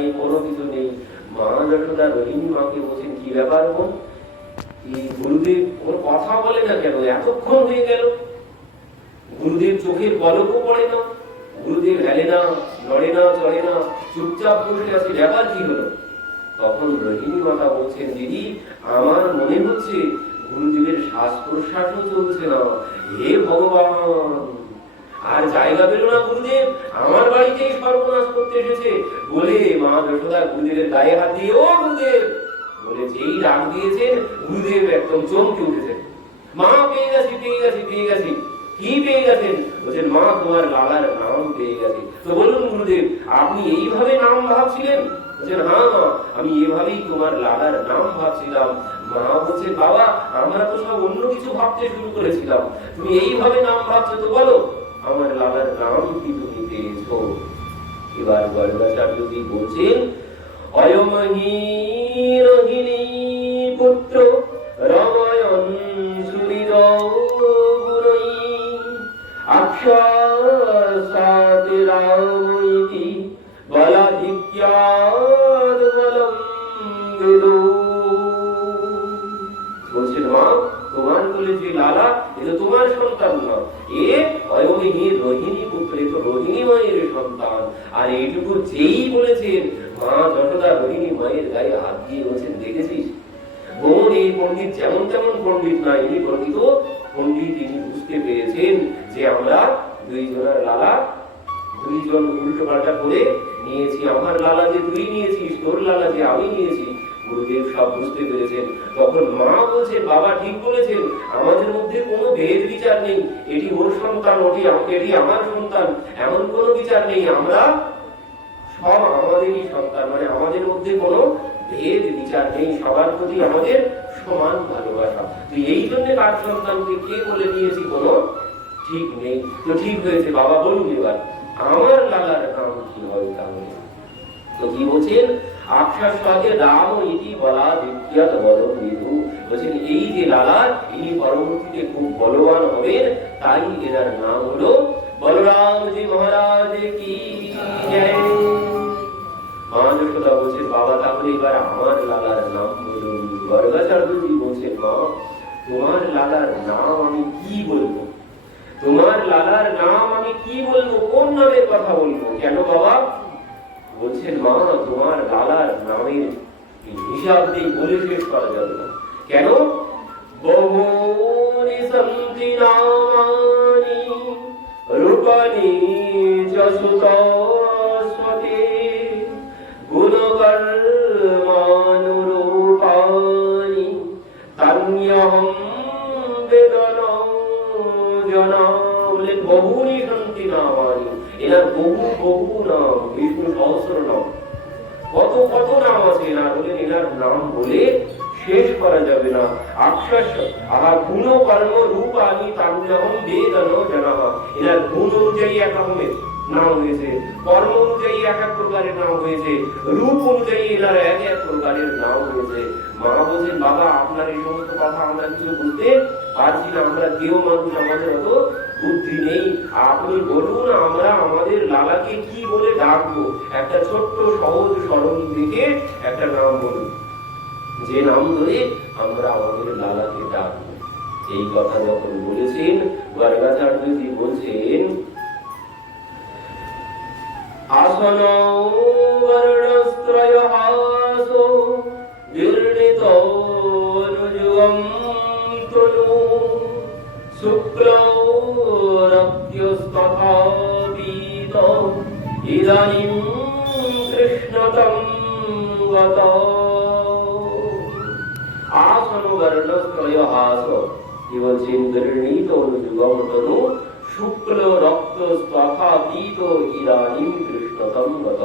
নেই কোনো কিছু নেই। মা রোহিণী মাকে বলছেন, কি ব্যাপার গুরুদেব ওর কথা বলে না কেন? এতক্ষণ হয়ে গেল। গুরুদেব চোখের পড়ে না। গুরুদেব হেলে না, লড়ে না না, চুপচাপ আছে। ব্যাপার কি হলো? তখন রোহিণী মাতা বলছেন, দিদি, আমার মনে হচ্ছে গুরুদেবের শ্বাস প্রশ্বাসও চলছে না। হে ভগবান! আর জায়গা পেল না গুরুদেব। আমার বাড়িতেই সর্বনাশ করতে এসেছে। বলে মা যশোদা গুরুদেবের গায়ে হাত দিয়ে, ও গুরুদেব! বলে যেই ডাক দিয়েছেন, গুরুদেব একদম চমকে উঠেছেন। মা, পেয়ে গেছি পেয়ে গেছি পেয়ে গেছি। কি পেয়ে গেছেন? বলছেন, মা, তোমার নাম পেয়ে তো বলুন গুরুদেব, আপনি এইভাবে নাম ভাবছিলেন? বলছেন হ্যাঁ মা, আমি এভাবেই তোমার লালার নাম ভাবছিলাম। মা বলছে, বাবা, আমরা তো সব অন্য কিছু ভাবতে শুরু করেছিলাম। তুমি এইভাবে নাম ভাবছ তো বলো। আমার লালার নাম কি তুমি পেয়েছ? এবার গর্গাচার্যজি বলছেন, অয়মহি রহিণী পুত্র, রময়ন সুরিদ গুরৈ অয়মিনী রোহিণী পুত্র তো রোহিণী মায়ের সন্তান। আর এইটুকু যেই বলেছেন, মা যশোদা রোহিণী মায়ের গায়ে হাত দিয়ে বলছেন, দেখেছিস? বোন, এই পণ্ডিত যেমন তেমন পণ্ডিত না, ইনি পণ্ডিত পণ্ডিত তিনি বুঝতে পেরেছেন যে আমরা দুইজনের লালা, দুইজন উল্টো পাল্টা করে নিয়েছি। আমার লালা যে তুই নিয়েছিস, তোর লালা যে আমি নিয়েছি গুরুদেব সব বুঝতে পেরেছেন। তখন মা বলছেন, বাবা ঠিক বলেছেন, আমাদের মধ্যে কোনো ভেদ বিচার নেই। এটি ওর সন্তান, ওটি এটি আমার সন্তান। এমন কোনো বিচার নেই। আমরা সব আমাদেরই সন্তান। মানে আমাদের মধ্যে কোনো ভেদ বিচার নেই। সবার প্রতি আমাদের সমান ভালোবাসা। তো এই জন্য কার সন্তানকে কে বলে নিয়েছি কোনো ঠিক নেই। তো ঠিক হয়েছে। বাবা বলুন এবার, আমার লালার নাম কি হয় তাহলে? তো কি বলছেন? সাথে রাম ইতি বলা বিখ্যাত বড় বিধু। বলছেন, এই যে লালা ইনি পরবর্তীতে খুব বলবান হবেন, তাই এনার নাম হলো বলরাম মহারাজ কি মহাযশোদা বলছেন বাবা, তাহলে এবার আমার লালার নাম বলুন গর্গাচার্যজি বলছেন, মা, তোমার লালার নাম আমি কি বলব? তোমার লালার নাম আমি কি বলব? কোন নামের কথা বলব? কেন বাবা? বলছেন মা তোমার লালার নামের হিসাব নেই বলে শেষ করা যাবে না। কেন? বহুনি সন্তি নামানি, রূপানি যশুতস্বতে গুণকর্মানুরূপানি, তান্যহম জনা বলে বহুনি সন্তি নামানি। এনার বহু বহু নাম বিষ্ণু সহস্র নাম কত কত নাম আছে এনার বলে এনার নাম বলে শেষ করা যাবে না। আশ্বাস আহা গুণ কর্ম রূপ আনি তারুণাহম বেদন জানাবা এনার গুণ অনুযায়ী এক রকমের। নাম হয়েছে। কর্ম অনুযায়ী এক এক প্রকারের নাম হয়েছে। রূপ অনুযায়ী এনার এক এক প্রকারের নাম হয়েছে। মা বলছেন, বাবা, আপনার এই সমস্ত কথা আমরা কিছু বুঝতে পারছি না। আমরা কেউ মানুষ, আমাদের অত বুদ্ধি নেই। আপনি বলুন, আমরা আমাদের লালাকে কি বলে ডাকবো? একটা ছোট্ট সহজ সরল দেখে একটা নাম বলুন। যে নাম ধরে আমরা আমাদের লালাকে ডাকবো। এই কথা যখন বলেছেন, গর্গাচার্যজি বলছেন আসন বর্ণস্ত্রয় হাসো নির্ণিত অনুযুগম তনু শুক্ল রক্তস্তথা পীত ইদানিম কৃষ্ণতম গত আসন বর্ণস্ত্রয় হাস শুক্ল রক্ত স্তফা পীত ইদানিম কৃষ্ণতম গত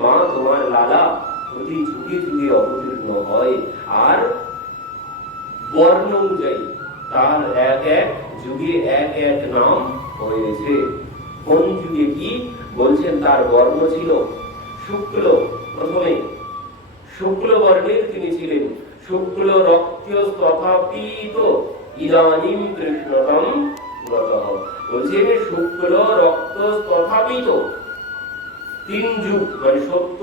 মা, তোমার লালা প্রতি যুগে যুগে অবতীর্ণ হয়। আর বর্ণ অনুযায়ী তার এক এক যুগে এক এক নাম হয়েছে। কোন যুগে কি? বলছেন, তার বর্ণ ছিল শুক্ল। প্রথমে শুক্ল বর্ণের তিনি ছিলেন। শুক্ল রক্ত তথা পীত ইদানিম কৃষ্ণতম গতঃ বলছেন শুক্ল রক্ত তথা পীত তিন যুগ মানে সত্য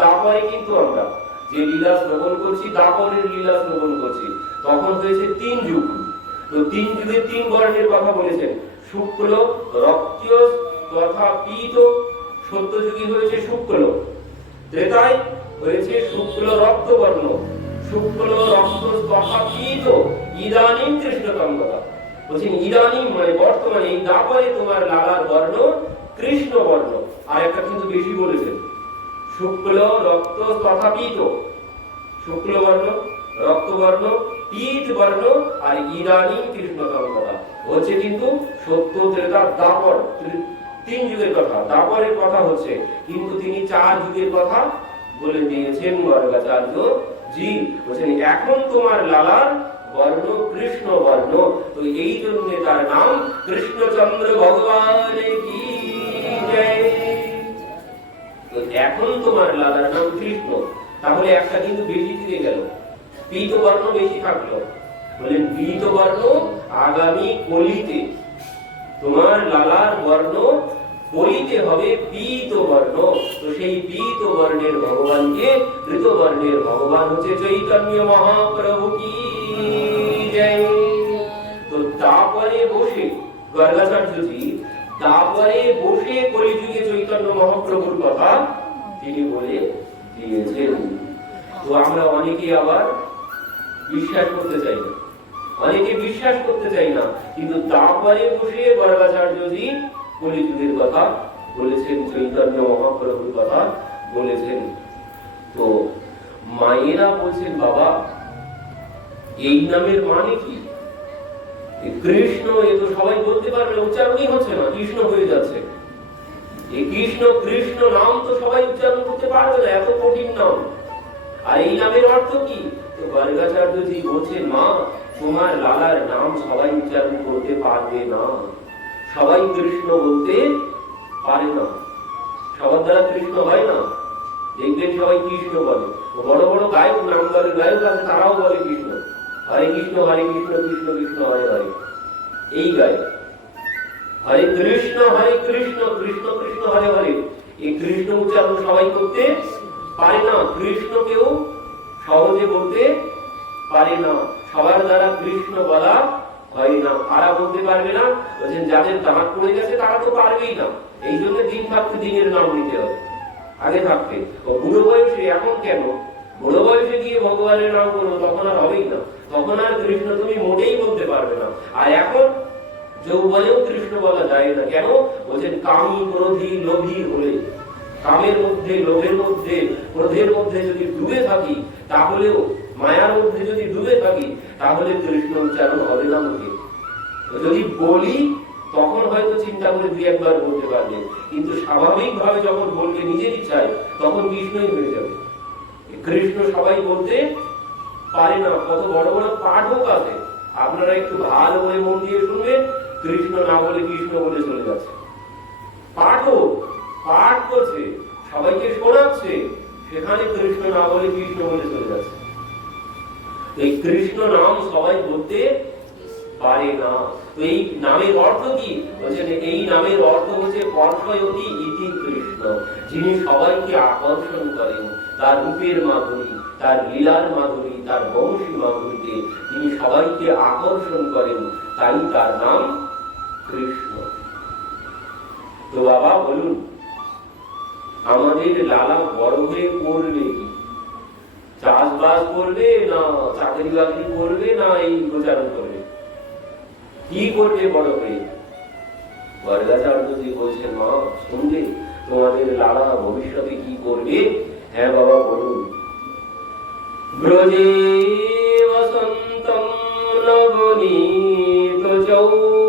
দাপরে কিন্তু আমরা যে লীলা শ্রবণ করছি, দাপরের লীলা শ্রবণ করছি, তখন হয়েছে তিন যুগ। তো তিন যুগে তিন বর্ণের কথা বলেছেন শুক্ল তথা পীত সত্য যুগে হয়েছে শুক্ল ত্রেতায় হয়েছে শুক্ল রক্ত বর্ণ। শুক্ল রক্ত তথা পীত কৃষ্ণতম কথা বলছেন ইদানিম মানে বর্তমানে এই তোমার লালার বর্ণ, কৃষ্ণ বর্ণ। আর একটা কিন্তু বেশি বলেছেন, শুক্ল, রক্ত তথা পীত শুক্ল বর্ণ, রক্ত বর্ণ, পীত বর্ণ, আর ইদানিম কৃষ্ণতম কথা। হচ্ছে কিন্তু সত্য, ত্রেতা, দাপর। তিন যুগের কথা। দাপরের কথা হচ্ছে, কিন্তু তিনি চার যুগের কথা বলে দিয়েছেন, গর্গাচার্য জি। বলছেন, এখন তোমার লালার বর্ণ কৃষ্ণ বর্ণ। তো এই জন্য তার নাম কৃষ্ণচন্দ্র ভগবান এখন তোমার লালার নাম কৃষ্ণ। তাহলে একটা কিন্তু বেশি গেল। পীত বর্ণ বেশি থাকল। পীত বর্ণ আগামী কলিতে। তোমার লালার বর্ণ কলিতে হবে পীত বর্ণ। তো সেই পীত বর্ণের ভগবানকে, কৃত বর্ণের ভগবান হচ্ছে চৈতন্য মহাপ্রভু কি? জয়। তো তারপরে বসে গর্গাচার্যজি, তারপরে বসে কলিযুগে চৈতন্য মহাপ্রভুর কথা তিনি বলে দিয়েছেন। তো আমরা অনেকে আবার বিশ্বাস করতে চাই না। অনেকে বিশ্বাস করতে চাই না, কিন্তু তারপরে বসে গর্গাচার্যজি কলিযুগের কথা বলেছেন, চৈতন্য মহাপ্রভুর কথা বলেছেন। তো মায়েরা বলছেন, বাবা এই নামের মানে কি? কৃষ্ণ, এ তো সবাই বলতে পারবে, উচ্চারণই হচ্ছে না, কৃষ্ণ হয়ে যাচ্ছে। এই কৃষ্ণ কৃষ্ণ নাম তো সবাই উচ্চারণ করতে পারবে না, এত কঠিন নাম। আর এই নামের অর্থ কি? তো গর্গাচার্যজি বলছেন, মা, তোমার লালার নাম সবাই উচ্চারণ করতে পারবে না। সবাই কৃষ্ণ বলতে পারে না। সবার দ্বারা কৃষ্ণ হয় না। দেখবেন সবাই কৃষ্ণ বলে। বড় বড় গায়ক, নাম বলে গায়ক আছে, তারাও বলে কৃষ্ণ। হরে কৃষ্ণ হরে কৃষ্ণ কৃষ্ণ কৃষ্ণ, হরে হরে। এই গায়ক হরে কৃষ্ণ হরে কৃষ্ণ কৃষ্ণ কৃষ্ণ, হরে হরে। এই কৃষ্ণ উচ্চারণ সবাই করতে পারে না, কৃষ্ণকেও সহজে বলতে পারে না। সবার দ্বারা কৃষ্ণ বলা হয় না। কারা বলতে পারবে না? বলছেন, যাদের দাঁত পড়ে গেছে, তারা তো পারবেই না। এই জন্য দিন থাকতে দিনের নাম নিতে হবে। আগে থাকতে। ও বুড়ো বয়সে এখন কেন? বুড়ো বয়সে গিয়ে ভগবানের নাম করব, তখন আর হবেই না। তখন আর কৃষ্ণ তুমি মোটেই বলতে পারবে না। আর এখন যৌবনেও কৃষ্ণ বলা যায় না। কেন? বলছেন, কামি ক্রোধী লোভী হলে। কামের মধ্যে, লোভের মধ্যে, ক্রোধের মধ্যে যদি ডুবে থাকি, তাহলেও মায়ার মধ্যে যদি ডুবে থাকি, তাহলে কৃষ্ণ উচ্চারণ হবে না মুখে যদি বলি, তখন হয়তো চিন্তা করে দুই একবার বলতে পারবে। কিন্তু স্বাভাবিক ভাবে যখন বলকে নিজের ইচ্ছায়, তখন কৃষ্ণই হয়ে যাবে। কৃষ্ণ সবাই বলতে পারে না কত বড় বড় পাঠক আছে। আপনারা একটু ভালো করে মন দিয়ে শুনবেন, কৃষ্ণ না বলে কৃষ্ণ বলে চলে যাচ্ছে। পাঠক, পাঠ করছে, সবাইকে শোনাচ্ছে, সেখানে কৃষ্ণ না বলে কৃষ্ণ বলে চলে যাচ্ছে। এই কৃষ্ণ নাম সবাই বলতে পারে না। তো এই নামের অর্থ কি? বলছেন, এই নামের অর্থ হচ্ছে কর্ষয়তি ইতি কৃষ্ণ, যিনি সবাইকে আকর্ষণ করেন। তার রূপের মাধুরী, তার লীলার মাধুরী, তার বংশী মাধুরীতে তিনি সবাইকে আকর্ষণ করেন। তাই তার নাম কৃষ্ণ। তো বাবা, বলুন, আমাদের লালা বড় হয়ে করবে কি? চাষবাস করবে না চাকরি বাকরি করবে না, এই প্রচারণ করবে? কি করবে বড় হয়ে? বরগাচার্যজি বলছেন, মা শুনবে তোমাদের লালা ভবিষ্যতে কি করবে? হ্যাঁ বাবা বলুন ব্রজে বসন্তম নবনীত চৌরম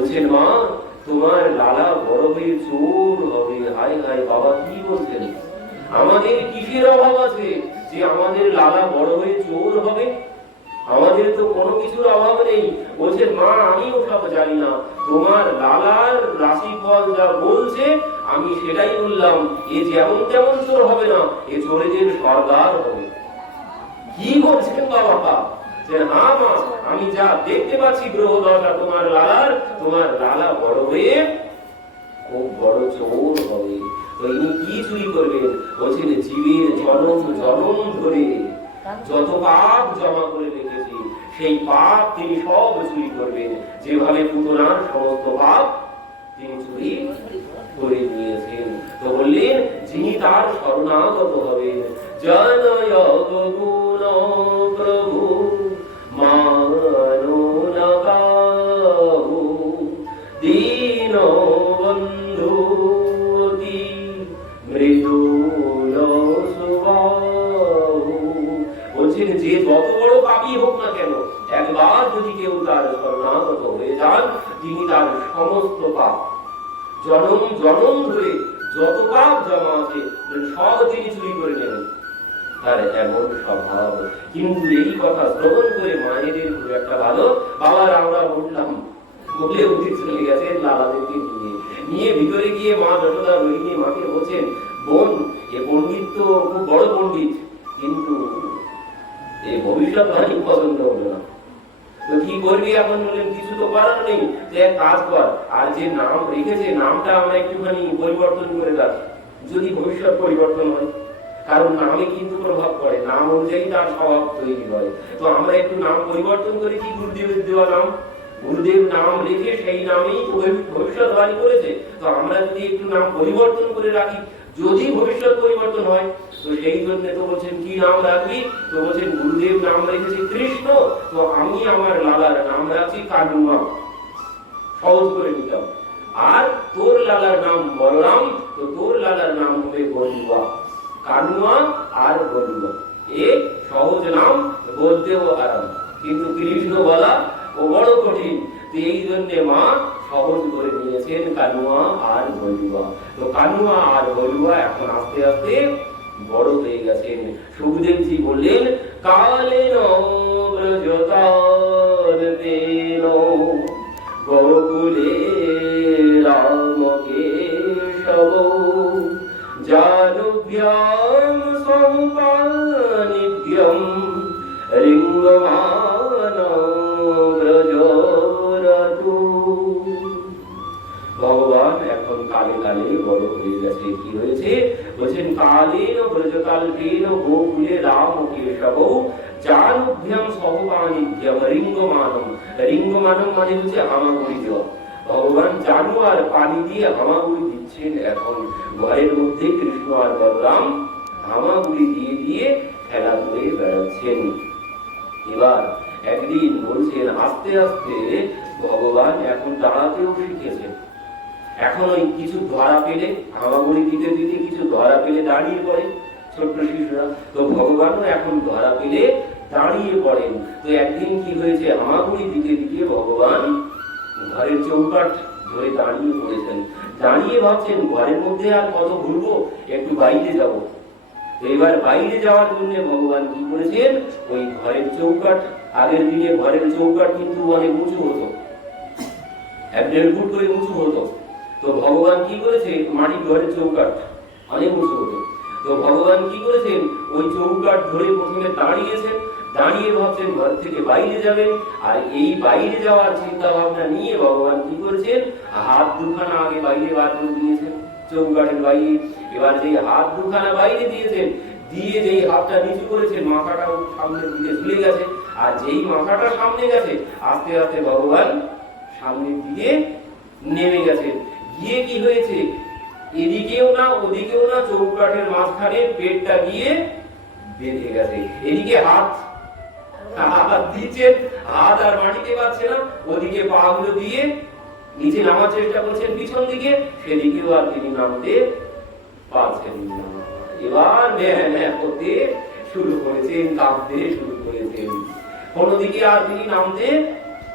বলছেন মা, তোমার লালা বড় হয়ে চোর হবে। হাই হাই বাবা, কি বলছেন? আমাদের কিসের অভাব আছে যে আমাদের লালা বড় হয়ে চোর হবে? আমাদের তো কোনো কিছুর অভাব নেই। বলছে, মা আমিও সব জানি না। তোমার লালার রাশিফল যা বলছে, আমি সেটাই বললাম। এ যেমন তেমন চোর হবে না, এ চোরেদের সর্দার হবে। কি বলছেন বাবা যে হ্যাঁ মা আমি যা দেখতে পাচ্ছি গ্রহ দশা, তোমার লালার, তোমার লালা বড় হয়ে খুব বড় চোর হবে। ইনি কি চুরি করবেন? বলছেন, জীবের জনম জনম ধরে যত পাপ জমা করে রেখেছি, সেই পাপ তিনি সব চুরি করবেন। যেভাবে পুতনার সমস্ত পাপ তিনি চুরি করে নিয়েছেন। তো বললেন, যিনি তার শরণাগত হবেন, জনয় জনম জনম ধরে যত পাপ জমা আছে সব তিনি চুরি করে নেবেন তার এমন স্বভাব। কিন্তু এই কথা শ্রবণ করে মায়েদের খুব একটা ভালো বাবার আমরা বললাম বলে উঠে চলে গেছে লালাদেরকে নিয়ে। নিয়ে ভিতরে গিয়ে মা যশোদা রোহিণী মাকে বলছেন, বোন, এ পণ্ডিত তো খুব বড় পণ্ডিত। কিন্তু পছন্দ হলো না তো কি করবি এখন বললেন, কিছু তো করার নেই যে কাজ কর। আর যে নাম রেখেছে, নামটা আমরা একটুখানি পরিবর্তন করে রাখি যদি ভবিষ্যৎ পরিবর্তন হয়। কারণ নামে কিন্তু প্রভাব পড়ে, নাম অনুযায়ী তার স্বভাব তৈরি হয়। তো আমরা একটু নাম পরিবর্তন করে কি গুরুদেবের দেওয়া নাম? গুরুদেব নাম রেখে সেই নামেই ভবিষ্যৎবাণী করেছে। তো আমরা যদি একটু নাম পরিবর্তন করে রাখি যদি ভবিষ্যৎ পরিবর্তন হয়, তো সেই জন্য তো বলছেন কি নাম রাখবি? তো বলছেন গুরুদেব নাম রেখেছে কৃষ্ণ। তো আমি আমার লালার নাম রাখছি কানুমা সহজ করে নিলাম আর তোর লালার নাম বলরাম, তো তোর লালার নাম হবে বলুয়া কানুয়া আর বলুয়া এ সহজ নাম, বলতেও আরাম। কিন্তু কৃষ্ণ বলা ও বড় কঠিন। এই জন্য মা সহজ করে নিয়েছেন কানুয়া আর হলুয়া। তো কানুয়া আর হলুয়া এখন আস্তে আস্তে বড় হয়ে গেছেন। সুখদেবজি বললেন, কালে ব্রজতার কি হয়েছে বলছেন, কালেন ব্রজকাল্পেন গোকুলে রাম কেশব চারুভ্যাম সহবানিভ্যম রিঙ্গমানম রিঙ্গমানম মানে হচ্ছে হামাগুড়ি দেওয়া। ভগবান চারু আর পানি দিয়ে হামাগুড়ি দিচ্ছেন এখন। ঘরের মধ্যে কৃষ্ণ আর বলরাম হামাগুড়ি দিয়ে দিয়ে খেলা করে বেড়াচ্ছেন। এবার একদিন বলছেন, আস্তে আস্তে ভগবান এখন দাঁড়াতেও শিখেছেন। এখন ওই কিছু ধরা পেলে হামাগুড়ি দিতে দিতে কিছু ধরা পেলে দাঁড়িয়ে পড়ে ছোট্ট শিশুরা। তো ভগবানও এখন ধরা পেলে দাঁড়িয়ে পড়েন। তো একদিন কি হয়েছে, আমাগুলি দিতে দিতে ভগবান ঘরের চৌকাঠ ধরে দাঁড়িয়ে পড়েছেন। দাঁড়িয়ে ভাবছেন, ঘরের মধ্যে আর কত ঘুরবো? একটু বাইরে যাব। এবার বাইরে যাওয়ার জন্য ভগবান কি করেছেন? ওই ঘরের চৌকাঠ, আগের দিনে ঘরের চৌকাঠ কিন্তু অনেক উঁচু হতো। এক দেড় ফুট করে উঁচু হতো। তো ভগবান কি করেছে? মাটির ঘরের চৌকাঠ। অনেক উঁচু হতো তো ভগবান কি করেছেন ওই চৌকাঠ ধরে প্রথমে দাঁড়িয়েছেন। দাঁড়িয়ে ভাবছেন, ঘর থেকে বাইরে যাবেন। আর এই বাইরে যাওয়ার চিন্তা ভাবনা নিয়ে ভগবান কি করেছেন? হাত দুখানা আগে বাইরে বার করে দিয়েছেন চৌকাঠের বাইরে। এবার যে হাত দুখানা বাইরে দিয়েছেন, দিয়ে যেই হাতটা নিচু করেছেন মাথাটা সামনের দিকে ঝুলে গেছে। আর যেই মাথাটা সামনে গেছে, আস্তে আস্তে ভগবান সামনের দিকে নেমে গেছেন। গিয়ে কি হয়েছে? এদিকেও না, ওদিকেও না, চৌকাঠের মাঝখানে পেটটা গিয়ে বেঁধে গেছে। এদিকে হাত দিচ্ছেন হাত আর মাটিতে পাচ্ছে না। ওদিকে পা গুলো দিয়ে নিচে নামার চেষ্টা করছেন পিছন দিকে। সেদিকেও আর তিনি নামতে পারছেন না। এবার ন্যায় ন্যায় করতে শুরু করেছেন কাঁপতে শুরু করেছেন। কোনো দিকে আর তিনি নামতে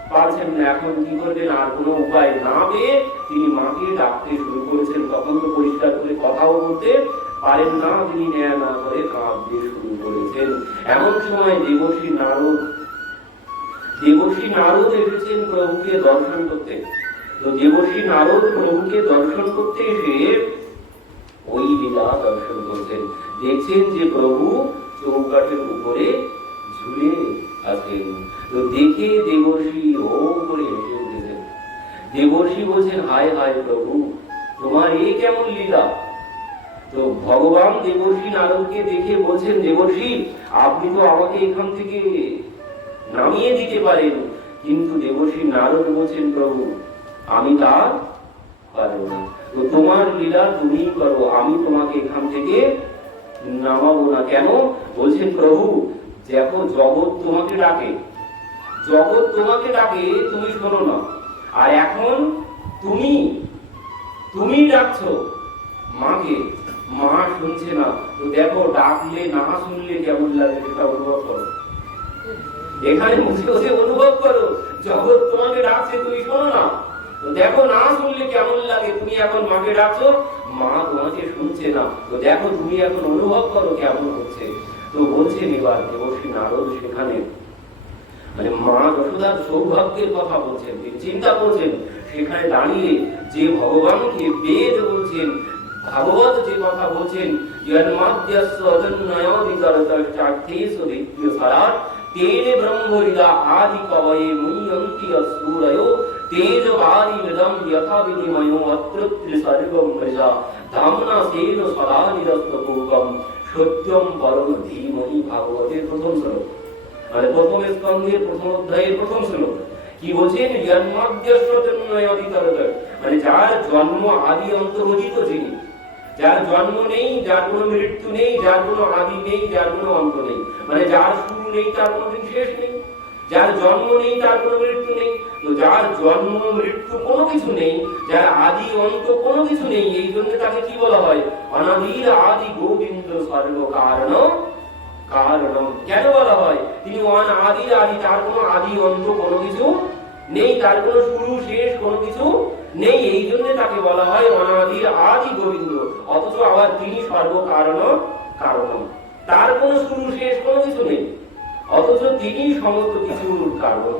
পারছেন না। এখন কি করবেন? আর কোনো উপায় না পেয়ে তিনি মাকে ডাকতে শুরু করেছেন। তখন তো পরিষ্কার করে কথাও বলতে পারেন না। তিনি ন্যায় না করে কাঁদতে শুরু করেছেন। এমন সময় দেবশ্রী নারদ দেবশ্রী নারদ এসেছেন প্রভুকে দর্শন করতে। তো দেবশ্রী নারদ প্রভুকে দর্শন করতে এসে ওই লীলা দর্শন করছেন। দেখছেন যে প্রভু চৌকাঠের উপরে ঝুলে আছেন। দেখে দেবর্ষি ও করে হেসে উঠেছেন। দেবর্ষি বলছেন, হায় হায় প্রভু, তোমার এ কেমন লীলা? তো ভগবান দেবর্ষি নারদকে দেখে বলছেন, দেবর্ষি, আপনি তো আমাকে এখান থেকে নামিয়ে দিতে পারেন। কিন্তু দেবর্ষি নারদ বলছেন, প্রভু, আমি তা পারব না। তো তোমার লীলা তুমি করো, আমি তোমাকে এখান থেকে নামাবো না। কেন? বলছেন, প্রভু, দেখো, জগৎ তোমাকে ডাকে। জগৎ তোমাকে ডাকে, তুমি শোনো না। আর এখন তুমি তুমি ডাকছো মাকে। মা শুনছে না। তো দেখো, ডাকলে, না শুনলে কেমন লাগে সেটা অনুভব করো। এখানে বসে বসে অনুভব করো, জগৎ তোমাকে ডাকছে, তুমি শোনো না। তো দেখো, না শুনলে কেমন লাগে? তুমি এখন মাকে ডাকছো, মা তোমাকে শুনছে না। তো দেখো, তুমি এখন অনুভব করো কেমন হচ্ছে। তো বলছেন এবার দেবশ্রী নারদ সেখানে মানে মা যশোদার সৌভাগ্যের কথা বলছেন চিন্তা করছেন, সেখানে দাঁড়িয়ে যে ভগবানকে বেদ বলছেন, ভাগবত যে কথা বলছেন ভাগবতের প্রথম শ্লোক। মানে প্রথম স্কন্ধের প্রথম অধ্যায়ের প্রথম শ্লোক। কি বলছেন মানে যার জন্ম আদি অন্তর্হিত যিনি, যার জন্ম নেই, যার কোনো মৃত্যু নেই, যার কোনো আদি নেই, যার কোনো অন্ত নেই। মানে যার শুরু নেই, তার কোনো দিন শেষ নেই। যার জন্ম নেই, তার কোনো মৃত্যু নেই। তো যার জন্ম, মৃত্যু কোনো কিছু নেই, যার আদি, অন্ত কোনো কিছু নেই, এই জন্য তাকে কি বলা হয়? অনাদির আদি গোবিন্দ সর্ব কারণ কারণ কেন বলা হয়? তিনি ওয়ান আদি আদি তার কোনো আদি অন্ত কোনো কিছু নেই, তার কোনো শুরু, শেষ কোনো কিছু নেই। এই জন্য তাকে বলা হয় অনাদির আদি গোবিন্দ। অথচ আবার তিনি সর্বকারণ কারণ তার কোনো শুরু, শেষ কোনো কিছু নেই। অথচ তিনি সমস্ত কিছুর কারণ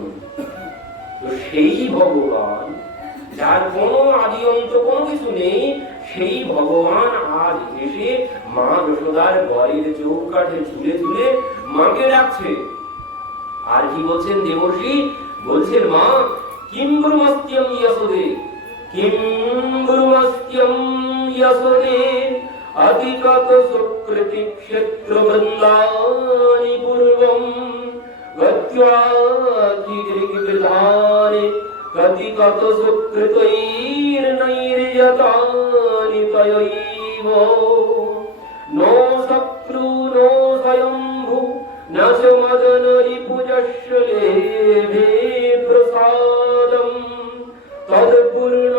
তো সেই ভগবান, যার কোনো আদি অন্ত কোনো কিছু নেই, সেই ভগবান আজ এসে মা যশোদার ঘরের চৌকাঠে ঝুলে ঝুলে মাকে ডাকছে। আর কি বলছেন দেবর্ষি? বলছেন মা, কিম গুরুমস্ত্যম যশোদে কিম গুরুমস্ত্যম যশোদে অধিকত সুকৃতি ক্ষেত্র বৃন্দানি পূর্বম গত্যাধিদৃগ্বিধানে কতি কত সুকৃতৈর্নৈর্যতানি তয়ৈব শত্রু নো স্বয়ম্ভু ন চ মদন রিপুজস্য লেভে প্রসাদম তৎপূর্ণ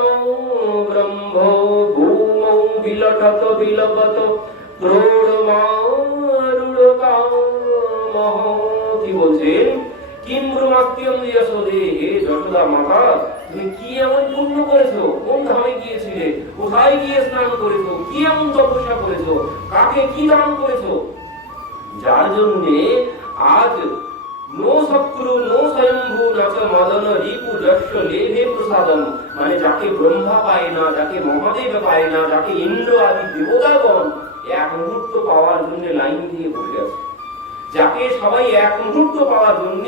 ব্রহ্ম ভূমৌ বিলটত বিলপত প্রৌঢ়মারুড়কামহ কি বলছেন কিম ব্রহ্মাক্তিয়াম যশোদে হে যশোদা মাতা তুমি কি এমন পুণ্য করেছ? কোন ধামে গিয়েছিলে? কোথায় গিয়ে স্নান করেছ? কি এমন তপস্যা করেছ? কাকে কি দান করেছ? যার জন্যে আজ নো শত্রু, নো স্বয়ম্ভু নাচ মদন, রিপু লেভে মানে যাকে ব্রহ্মা পায় না, যাকে মহাদেব পায় না, যাকে ইন্দ্র আদি দেবতাগণ এক মুহূর্ত পাওয়ার জন্য লাইন দিয়ে বসে আছে। যাকে সবাই এক মুহূর্ত পাওয়ার জন্য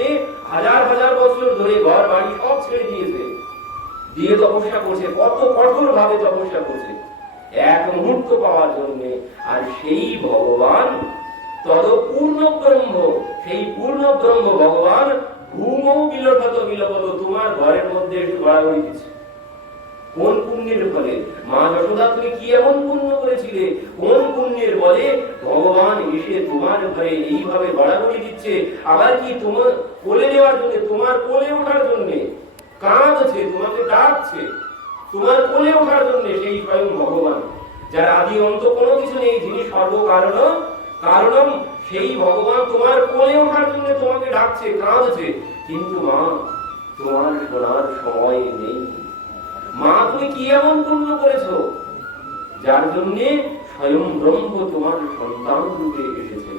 হাজার হাজার বছর ধরে ঘর বাড়ি সব ছেড়ে দিয়েছে। দিয়ে তপস্যা করছে, কত কঠোর ভাবে তপস্যা করছে। এক মুহূর্ত পাওয়ার জন্য, আর সেই ভগবান তদ পূর্ণ ব্রহ্ম, সেই পূর্ণ ব্রহ্ম ভগবান ভূমৌ বিলপত বিলপত তোমার ঘরের মধ্যে একটু কোন পুণ্যের ফলে? মা যশোদা, তুমি কি এমন পুণ্য করেছিলে? কোন পুণ্যের বলে ভগবান এসে তোমার ঘরে এইভাবে গড়াগড়ি দিচ্ছে? আবার কি তোমার কোলে নেওয়ার জন্য, তোমার কোলে ওঠার জন্য? কাঁদছে তোমাকে ডাকছে। তোমার কোলে ওঠার জন্য সেই স্বয়ং ভগবান। যার আদি অন্ত কোনো কিছু নেই, যিনি সর্বকারণ, কারণম, সেই ভগবান তোমার কোলে ওঠার জন্য তোমাকে ডাকছে, কাঁদছে। কিন্তু মা, তোমার শোনার সময় নেই। মা, তুমি কি এমন পুণ্য করেছ? যার জন্য স্বয়ং ব্রহ্ম তোমার সন্তান রূপে এসেছে।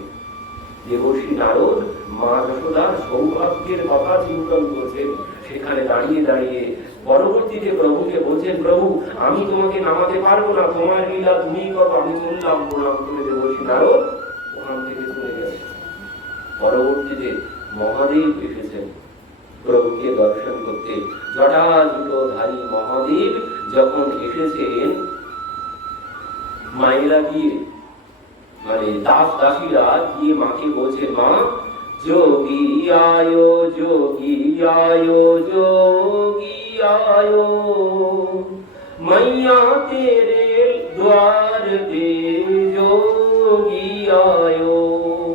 দেবর্ষী নারদ মা যশোদার সৌভাগ্যের কথা চিন্তন করছেন। সেখানে দাঁড়িয়ে দাঁড়িয়ে পরবর্তীতে প্রভুকে বলছেন, প্রভু, আমি তোমাকে নামাতে পারব না। তোমার লীলা তুমি করো, আমি চললাম প্রণাম করে দেবর্ষী নারদ ওখান থেকে চলে গেছে। পরবর্তীতে মহাদেব এসেছেন। প্রভুকে দর্শন করতে জটা ধারী মহাদেব যখন এসেছেন, মায়েরা গিয়ে মানে দাস দাসীরা গিয়ে মাকে বলছে মা যোগী আয়ো যোগী আয়ো যোগী আয়ো मैया तेरे द्वार पे যোগী আয়ো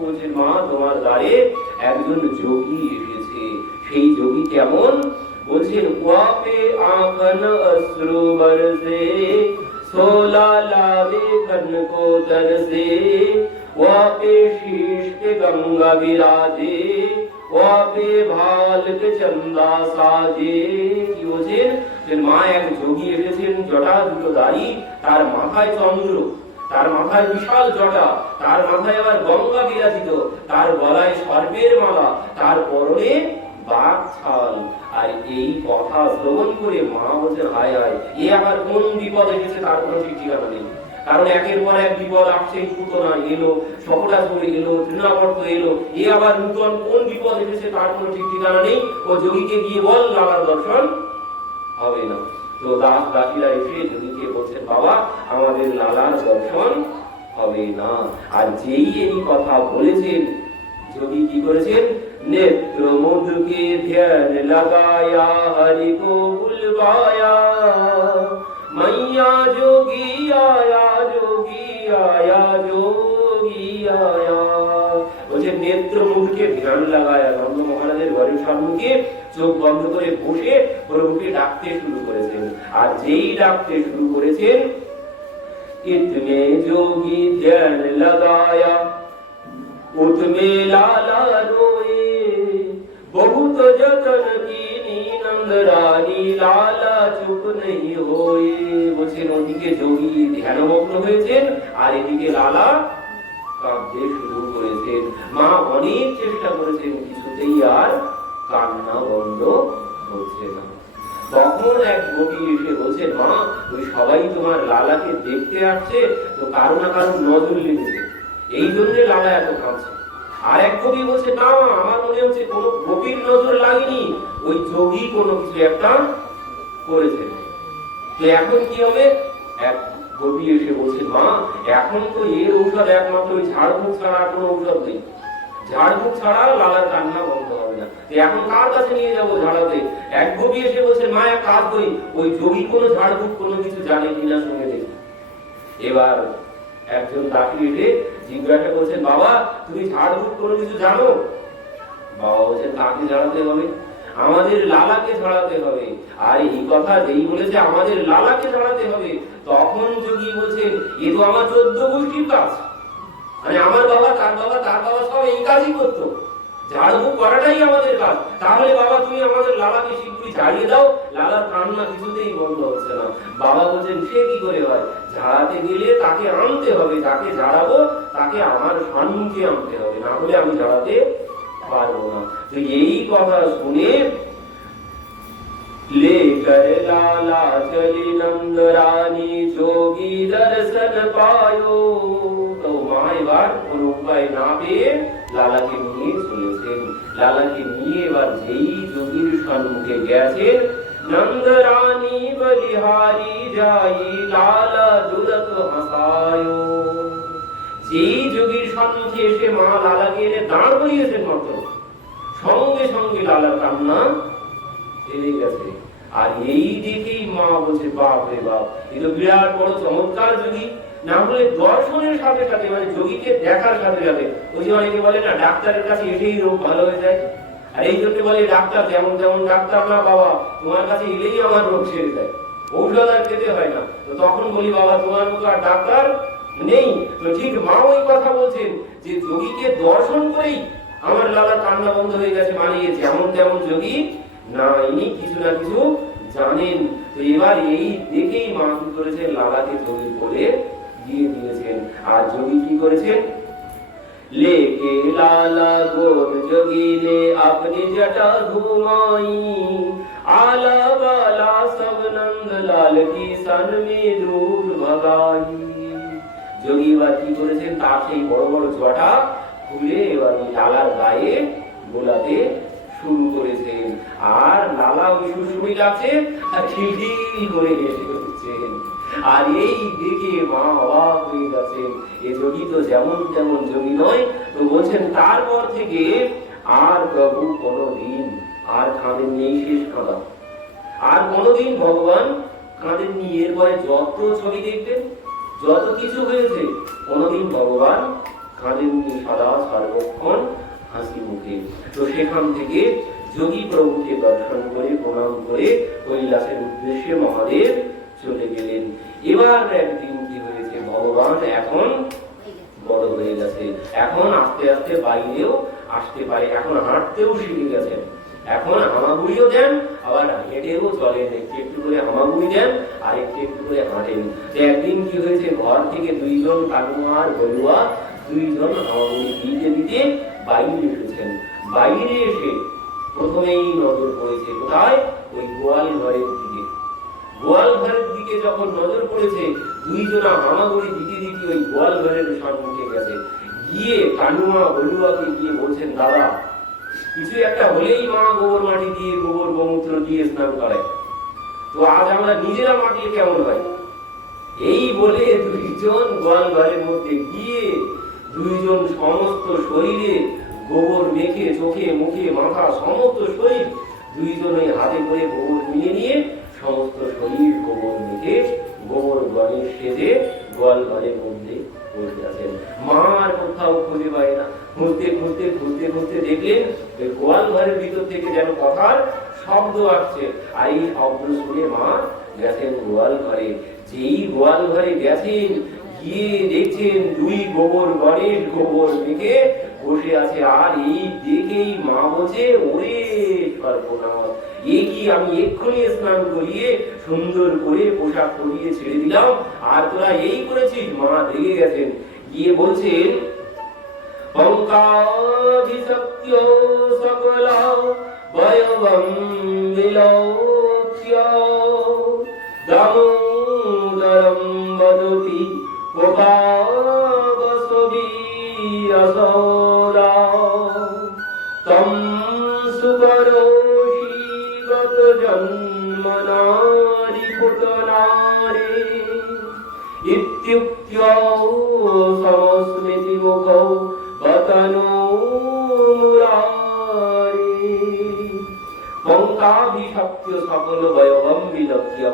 বলছে মা তোমার দ্বারে একজন যোগী এসেছে সেই যোগী কেমন বলছেন ওয়াপে আঁকন অশ্রু বরসে सोला लावे कन को तरसे वापे शीश पे गंगा विराजे वापे भाल के चंदा साजे কি বলছেন যে মা এক যোগী এসেছেন জটা দুটো দাড়ি তার মাথায় চন্দ্র তার মাথায় বিশাল জটা তার মাথায় আবার গঙ্গা বিরাজিত তার গলায় সর্পের মালা তার পরনে বাঘ ছাল আর এই কথা শ্রবণ করে মা বলছেন হায় হায় এ আবার কোন বিপদ এসেছে তার কোনো ঠিক ঠিকানা নেই কারণ একের পর এক বিপদ আসছে পুতনা এলো সকটাসুর এলো তৃণাবর্ত এলো। এ আবার নূতন কোন বিপদ এসেছে তার কোনো ঠিক ঠিকানা নেই। ও যোগীকে গিয়ে বল লালার দর্শন হবে না। তো দাস দাসীরা এসে যোগীকে বলছেন, বাবা, আমাদের লালার দর্শন হবে না। আর যেই এই কথা বলেছেন, যোগী কি করেছেন? নেত্র মধুকে ধ্যান লাগায়া হরি কো বুলবায়া मैया जोगी आया जोगी आया जोगी आया বলছে নেত্র মুখকে ধ্যান লাগায়া নন্দ মহারাজের ঘরের সম্মুখে চোখ বন্ধ করে বসে প্রভুকে ডাকতে শুরু করেছেন আর যেই ডাকতে শুরু করেছেন इतने जोगी ध्यान लगाया उठ में लाला रोए बहुत जतन की नंद তখন এক মা, ওই সবাই তোমার লালাকে দেখতে আসছে, তো কারও না কারও নজর লেগেছে। এই জন্য লালা এত কাঁদছে। আর এক কবি বলছে, না, আমার মনে হচ্ছে কোনো গোপীর নজর লাগেনি। ওই যোগী কোনো কিছু একটা করেছে। তো এখন কি হবে? এক গোপী এসে বলছে, মা, এখন তো এর ঔষধ একমাত্র ওই ঝাড়ফুঁক ছাড়া কোনো ঔষধ নেই। ঝাড়ফুঁক ছাড়া লালার কান্না বন্ধ হবে না। তো এখন কার কাছে নিয়ে যাব ঝাড়াতে? এক গোপী এসে বলছে, মা, এক কাজ করি। ওই যোগী কোনো ঝাড়ফুঁক কোনো কিছু জানে কিনা শুনে দেখি। এবার একজন এসে জিজ্ঞাসা করছেন বাবা, তুমি ঝাড়ফুঁক কোনো কিছু জানো? বাবা তাকে ঝাড়াতে হবে? আমাদের লালাকে ঝাড়াতে হবে। আর এই কথা যেই বলেছে, আমাদের লালাকে ঝাড়াতে হবে। তখন যোগী বলছেন এ তো আমার চোদ্দ গোষ্ঠীর কাজ। মানে আমার বাবা, তার বাবা তার বাবা সব এই কাজই করতো। ঝাড়ফুঁক করাটাই আমাদের কাজ তাহলে বাবা তুমি আমাদের লালাকে শিগগিরই ঝাড়িয়ে দাও লালার কান্না কিছুতেই বন্ধ হচ্ছে না বাবা বলছেন সে কি করে হয় ঝাড়াতে গেলে তাকে আনতে হবে যাকে ঝাড়াবো তাকে আমার সম্মুখে আনতে হবে না হলে আমি ঝাড়াতে পারবো না তো এই কথা শুনে लेकर लाला चली नंद रानी जोगी दर्शन पायो তো এবার কোনো উপায় না পেয়ে লালাকে নিয়ে চলেছেন। লালাকে নিয়ে এবার যেই যোগীর সম্মুখে গেছেন নন্দ রানী বলিহারি যাই, লালা দুরত হাসায়ো। যেই যোগীর সম্মুখে এসে মা লালাকে এনে দাঁড় করিয়েছেন মাত্র, সঙ্গে সঙ্গে লালার কান্না চলে গেছে। আর এই দেখেই মা বলছে বাপ রে বাপ, এ তো বিরাট বড় চমৎকার যোগী। না দর্শনের সাথে সাথে মানে যোগীকে দেখার সাথে সাথে, ওই যে অনেকে বলে না, ডাক্তারের কাছে এসেই রোগ ভালো হয়ে যায়। আর এই জন্য বলে, ডাক্তার, যেমন ডাক্তার না, বাবা, তোমার কাছে এলেই আমার রোগ সেরে যায় ঔষধ আর খেতে হয় না। তো তখন বলি, বাবা, তোমার মতো আর ডাক্তার নেই। তো ঠিক মা ওই কথা বলছেন যে যোগীকে দর্শন করেই আমার লালা কান্না বন্ধ হয়ে গেছে মানে এ যেমন তেমন যোগী না, ইনি কিছু না কিছু জানেন। তো এবার এই দেখেই মা কি করেছেন, লালাকে যোগী বলে দিয়ে দিয়েছেন। আর যোগী কি করেছেন লেকে লালা গোদ যোগিলে আপনি জটা ঘুমাই আলা বালা সব নন্দ লাল কি সন মে ধূল ভগাই। যোগী এবার কি করেছেন তার সেই বড় বড় জটা খুলে এবার ওই লালার গায়ে গোলাতে শুরু করেছেন। আর লালা ওই সুরসুরি লাগছে আর ঠিকই করে গেছে আর এই দেখে মা অবাক হয়ে গেছেন এ যোগী তো যেমন তেমন যোগী নয়, তো বলছেন, তারপর থেকে আর প্রভু কোনোদিন আর কাঁদেন নেই শেষ কাঁদা আর কোনোদিন ভগবান কাঁদেননি, এরপরে যত ছবি দেখবেন, যত কিছু হয়েছে, কোনোদিন ভগবান কাঁদেননি সদা সর্বক্ষণ হাসি মুখে। তো সেখান থেকে যোগী প্রভুকে দর্শন করে, প্রণাম করে কৈলাসের উদ্দেশ্যে মহাদেব এবার একদিন হয়েছে। ভগবান এখন বড় হয়ে গেছে। এখন আস্তে আস্তে বাইরেও আসতে পারে। এখন হাঁটতেও শিখে গেছেন এখন হামাগুড়িও দেন, আবার হেঁটেও চলেন। একটু একটু করে হামাগুড়ি দেন, আর একটু একটু করে হাঁটেন। একদিন কি হয়েছে। ঘর থেকে দুইজন কানুয়ার বলুয়া দুইজন হামাগুড়ি দিতে দিতে বাইরে এসেছেন। বাইরে এসে প্রথমেই নজর পড়েছে কোথায়? ওই গোয়াল ঘরের দিকে। গোয়াল ঘরের দিকে যখন নজর পড়েছে, দুইজনা হামাগুড়ি দিতে দিতে ওই গোয়াল ঘরের সম্মুখে গেছে। গিয়ে কানুমা বলুয়াকে গিয়ে বলছেন দাদা কিছু একটা হলেই মা গোবর মাটি দিয়ে গোবর গোমূত্র দিয়ে স্নান করে তো আজ আমরা নিজেরা মাটিয়ে কেমন হয়? এই বলে দুইজন গোয়াল ঘরের মধ্যে গিয়ে দুইজন সমস্ত শরীরে গোবর মেখে, চোখে, মুখে, মাথা, সমস্ত শরীর দুইজন ওই হাতে করে গোবর নিয়ে নিয়ে সমস্ত শরীর গোবর মেখে গোবর গণেশ সেজে গোয়াল ঘরের মধ্যে মা আর কোথাও খুঁজে পায় না। দেখলেন গোয়াল ঘরের ভিতর থেকে যেন কথার শব্দ আসছে। শব্দ শুনে মা গেছেন গোয়াল ঘরে। যেই গোয়াল ঘরে গেছেন, গিয়ে দেখছেন দুই গোবর গণেশ গোবর মেখে বসে আছে। আর এই দেখেই মা বলছে, ওরে সর্বনাশ! এ আমি এক্ষুনি স্নান করিয়ে সুন্দর করে পোশাক পরিয়ে ছেড়ে দিলাম। আর তোরা এই করেছিস? মা রেগে গেছেন। গিয়ে বলছেন দামোদরম বদতি কোপাবসবীরসৌরা সকল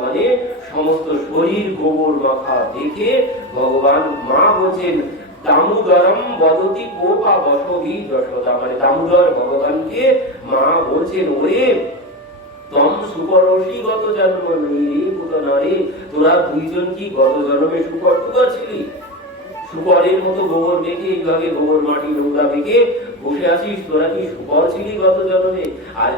মানে সমস্ত শরীর, গোবর, মাখা দেখে ভগবান মা বলছেন, দামোদরম বদতি কোপা বসবি যশোদা। মানে দামোদর ভগবানকে মা বলছেন, ওরে কি গত জন্মে সুপর ছিলি? মতো গোবর এইভাবে গোবর বসে আছিস, তোরা কি ছিলি গত জন্মে? আর